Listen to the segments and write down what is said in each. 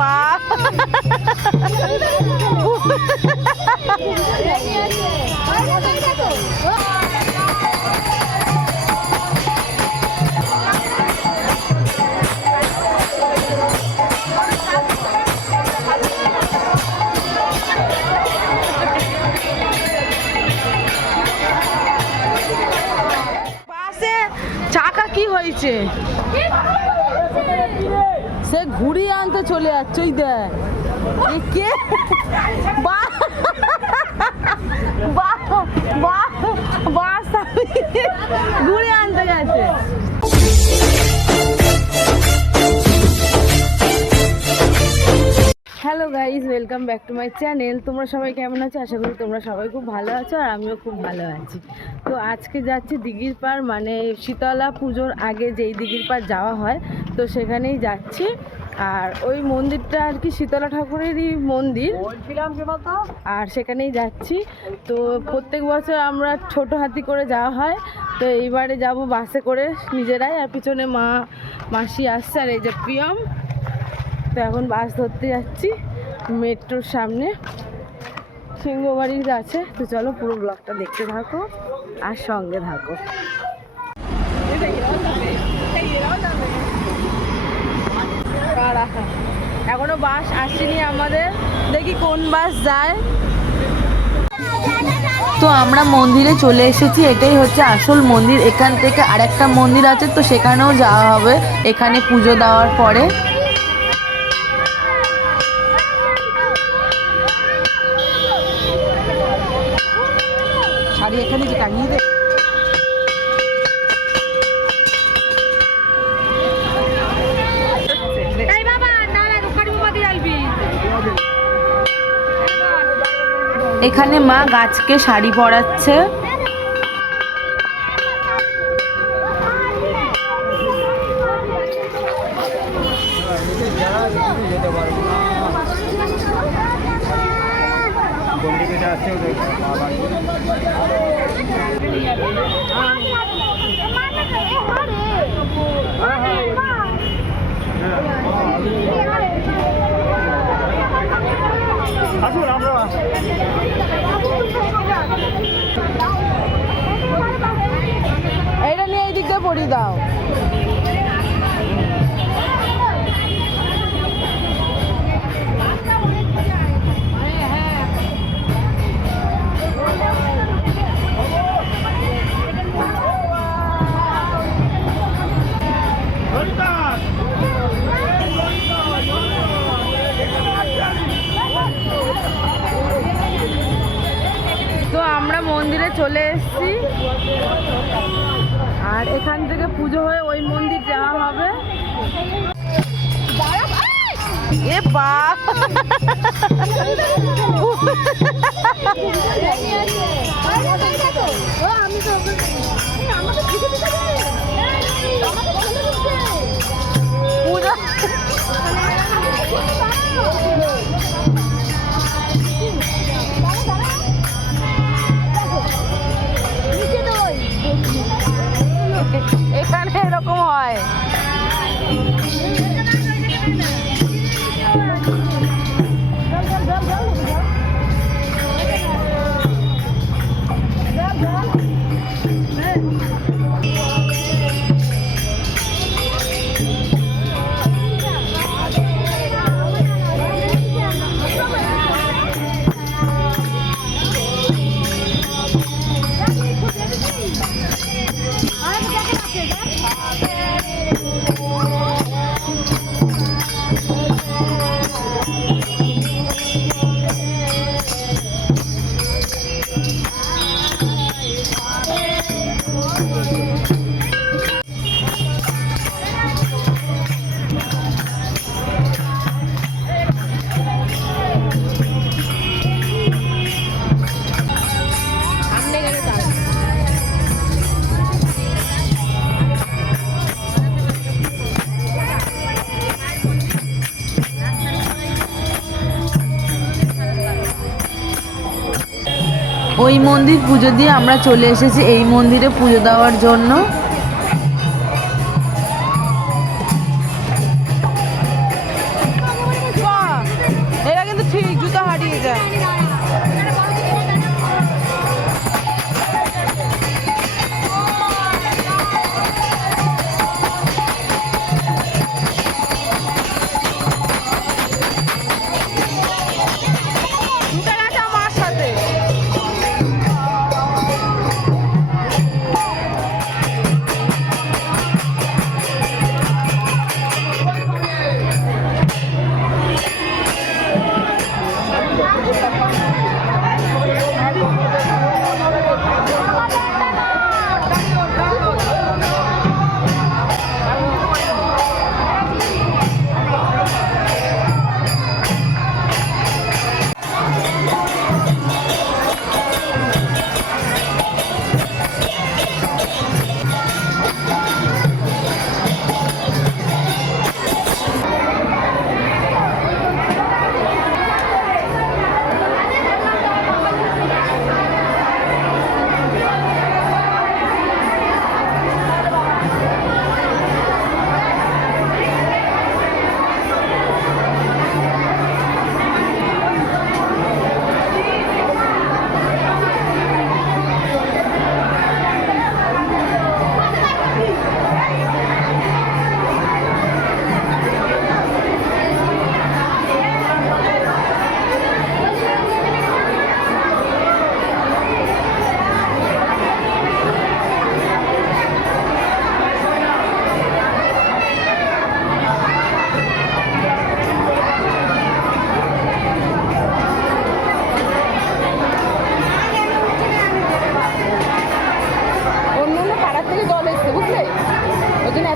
বাপ চাকা কি হয়েছে? সে ঘুরিয়ে আনতে চলে যাচ্ছে। ওই দেখ কে বাস ঘুরিয়ে আনতে গেছে। Hello guys, welcome back to my channel. তোমরা সবাই কেমন আছো? আশা করি তোমরা সবাই খুব ভালো আছো, আর আমিও খুব ভালো আছি। তো আজকে যাচ্ছি দিঘির পাড়, মানে শীতলা পুজোর আগে যেই দিঘির পাড় যাওয়া হয়, তো সেখানেই যাচ্ছি। আর ওই মন্দিরটা আর কি শীতলা ঠাকুরেরই মন্দির, আর সেখানেই যাচ্ছি। তো প্রত্যেক বছর আমরা ছোট হাতি করে যাওয়া হয়, তো এইবারে যাব বাসে করে নিজেরাই। আর পিছনে মাসি আসছে, আর এই যে প্রিয়ম। তো এখন বাস ধরতে যাচ্ছি মেট্রোর সামনে, সিংহবাড়ির কাছে। তো চলো পুরো ব্লগটা দেখতে থাকো আর সঙ্গে থাকো। এখনো বাস আসেনি আমাদের, দেখি কোন বাস যায়। তো আমরা মন্দিরে চলে এসেছি, এটাই হচ্ছে আসল মন্দির। এখান থেকে আরেকটা মন্দির আছে, তো সেখানেও যাওয়া হবে এখানে পুজো দেওয়ার পরে। শাড়ি এখানে কি টাঙিয়ে দে। এখানে মা গাছকে শাড়ি পরাচ্ছে। এইটা নিয়ে এই দিক দিয়ে পরিয়ে দাও। তো আমরা মন্দিরে চলে এসেছি, আর এখান থেকে পুজো হয়ে ওই মন্দির যাওয়া হবে। এ বাপ এখানে এরকম হয়। ওই মন্দির পুজো দিয়ে আমরা চলে এসেছি এই মন্দিরে পুজো দেওয়ার জন্য।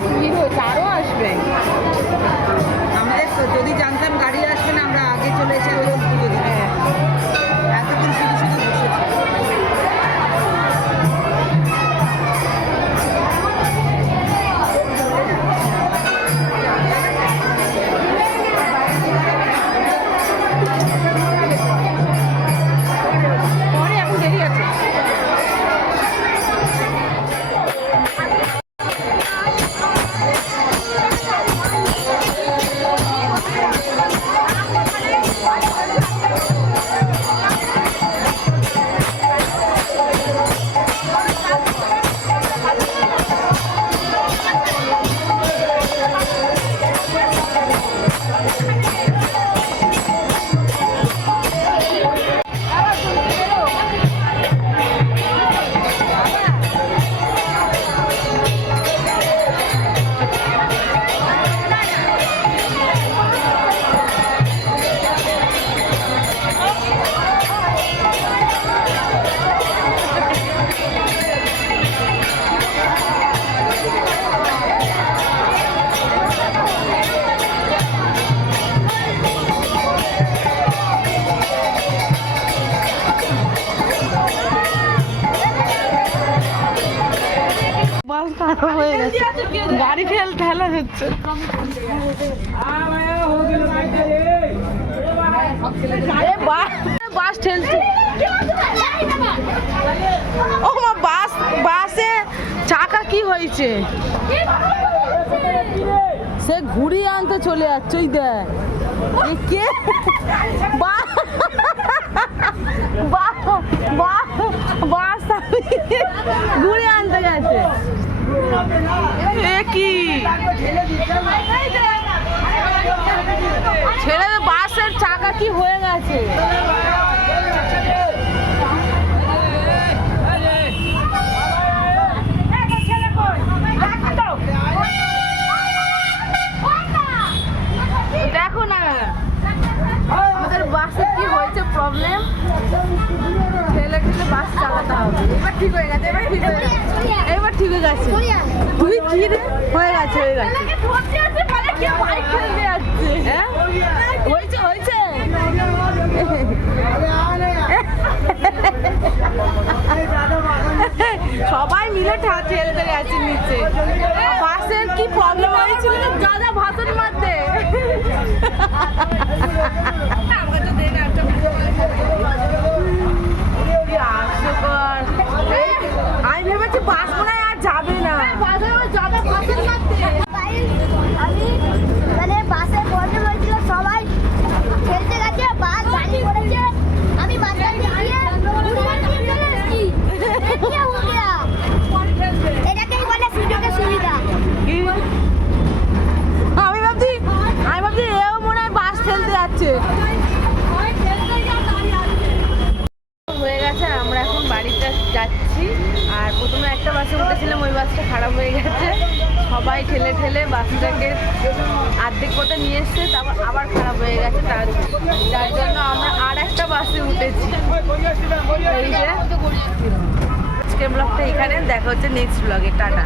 একটু ভিড় হয়েছে, আরও আসবে। আমাদের তো যদি জানতাম গাড়ি আসবে না, আমরা আগে চলে এসে পুজো দিতাম। এতদিন শুধু শুধু বসেছি। পরে এখন দেরি আছে। বাস খারাপ হয়ে গেছে, গাড়ি ঠেলা হচ্ছে। বাস ঠেলছে। ও মা, বাসে চাকা কি হয়েছে? সে ঘুরিয়ে আনতে চলে যাচ্ছে। ওই দেখ কে বাস ঘুরিয়ে আনতে গেছে। কি ছেলেদের বাসের চাকা কি হয়ে গেছে? দেখো না আমাদের বাসের কি হয়েছে প্রবলেম। ঠেলে বাস চালাতে হবে। এবার ঠিক হয়ে গেছে, এবার ঠিক হয়ে গেছে। তুই কি রে? হয়ে গেছে। হ্যাঁ হয়েছে। সবাই মিলে ঠেলতে গেছে নিচে। বাসের কি প্রবলেম হয়েছিল দাদা ভাষণ মারতে। আমি ভেবেছি বাস মনে হয় আর যাবে না। মানে বাসের প্রবলেম হয়েছিল, সবাই খেলতে গেছে, বাস গাড়ি করেছে, আমি মাঝখান দিয়ে এটাকেই বলে সুযোগের সুবিধা। আমি ভাবছি এও মনে হয় বাস ঠেলতে যাচ্ছে। হয়ে গেছে, আমরা এখন বাড়িতে যাচ্ছি। আর প্রথমে একটা বাসে উঠেছিলাম, ওই বাসটা খারাপ হয়ে গেছে। সবাই ঠেলে বাসটাকে অর্ধেক পথে নিয়ে এসছে, তারপর আবার খারাপ হয়ে গেছে। যার জন্য আমরা আর একটা বাসে উঠেছি। এই যে আজকের ব্লগটা এখানে, দেখা হচ্ছে নেক্সট ব্লগে। টাটা।